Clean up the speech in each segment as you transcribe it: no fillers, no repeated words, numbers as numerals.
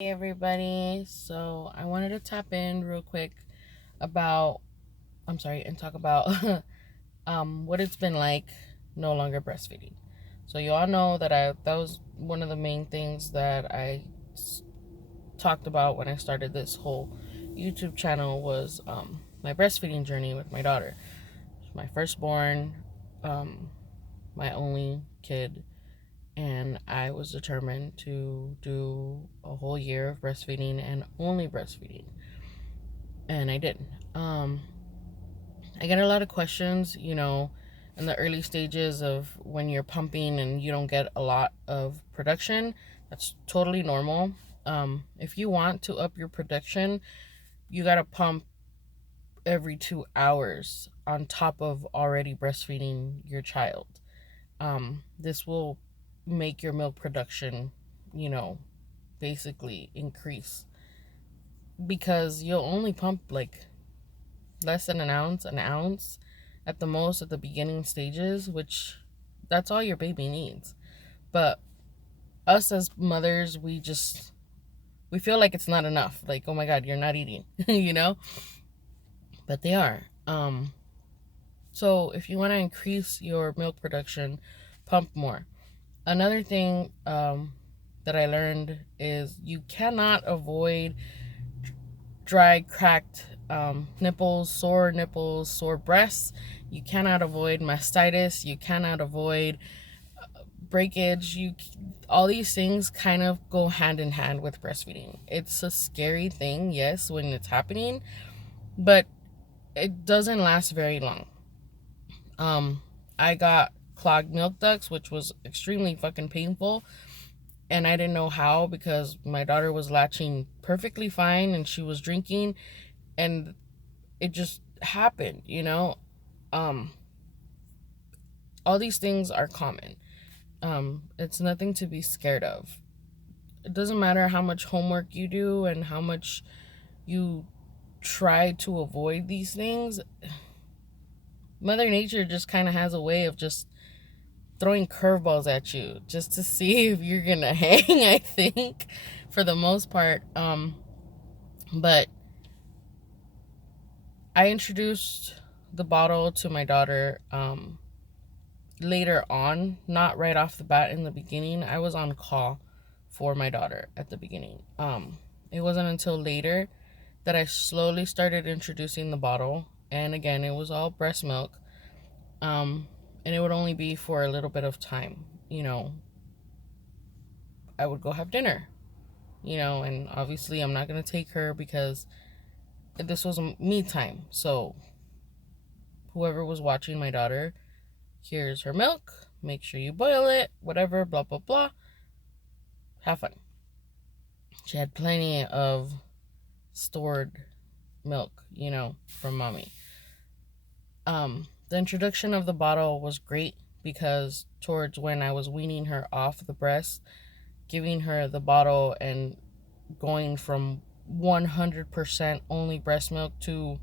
Hey everybody, so I wanted to tap in real quick about and talk about what it's been like no longer breastfeeding. So you all know that that was one of the main things that talked about when I started this whole YouTube channel was my breastfeeding journey with my daughter. My firstborn, um, my only kid, and I was determined to do a whole year of breastfeeding and only breastfeeding, and I did. Um, I get a lot of questions, in the early stages of when you're pumping and you don't get a lot of production. That's totally normal. If you want to up your production, you gotta pump every 2 hours on top of already breastfeeding your child. This will make your milk production, you know, basically increase because you'll only pump like less than an ounce at the most at the beginning stages, which that's all your baby needs. But us as mothers, we feel like it's not enough. Like, oh my God, you're not eating, you know? But they are. So if you want to increase your milk production, pump more. Another thing that I learned is you cannot avoid dry, cracked nipples, sore breasts. You cannot avoid mastitis. You cannot avoid breakage. All these things kind of go hand in hand with breastfeeding. It's a scary thing, yes, when it's happening, but it doesn't last very long. I got clogged milk ducts, which was extremely fucking painful, and I didn't know how because my daughter was latching perfectly fine and she was drinking, and it just happened, um all these things are common. It's nothing to be scared of. It doesn't matter how much homework you do and how much you try to avoid these things. Mother Nature just kind of has a way of just throwing curveballs at you just to see if you're gonna hang, I think, for the most part. But I introduced the bottle to my daughter later on, not right off the bat in the beginning. I was on call for my daughter at the beginning. It wasn't until later that I slowly started introducing the bottle. And again, it was all breast milk. And it would only be for a little bit of time. I would go have dinner, and obviously I'm not going to take her because this was me time. So whoever was watching my daughter, here's her milk. Make sure you boil it, whatever, blah, blah, blah. Have fun. She had plenty of stored milk, from mommy. The introduction of the bottle was great because towards when I was weaning her off the breast, giving her the bottle and going from 100% only breast milk to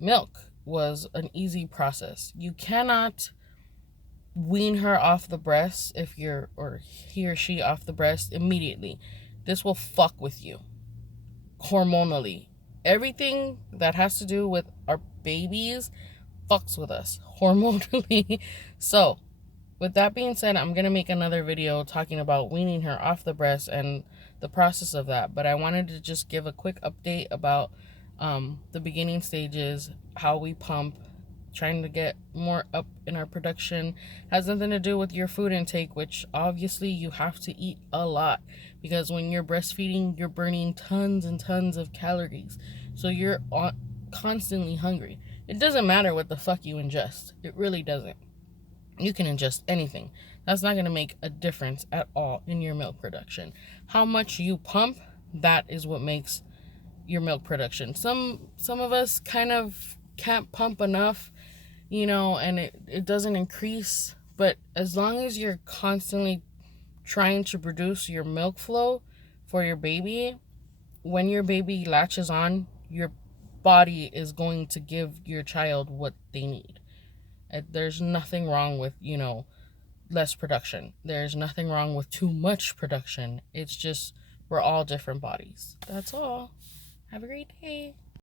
milk was an easy process. You cannot wean her off the breast or he or she off the breast immediately. This will fuck with you hormonally. Everything that has to do with our babies fucks with us hormonally. So, with that being said, I'm going to make another video talking about weaning her off the breast and the process of that. But I wanted to just give a quick update about the beginning stages, how we pump, trying to get more up in our production. Has nothing to do with your food intake, which obviously you have to eat a lot because when you're breastfeeding, you're burning tons and tons of calories. So you're constantly hungry. It doesn't matter what the fuck you ingest. It really doesn't. You can ingest anything. That's not going to make a difference at all in your milk production. How much you pump, that is what makes your milk production. Some of us kind of can't pump enough, and it doesn't increase. But as long as you're constantly trying to produce your milk flow for your baby, when your baby latches on, your body is going to give your child what they need. There's nothing wrong with, less production. There's nothing wrong with too much production. It's just We're all different bodies. That's all. Have a great day.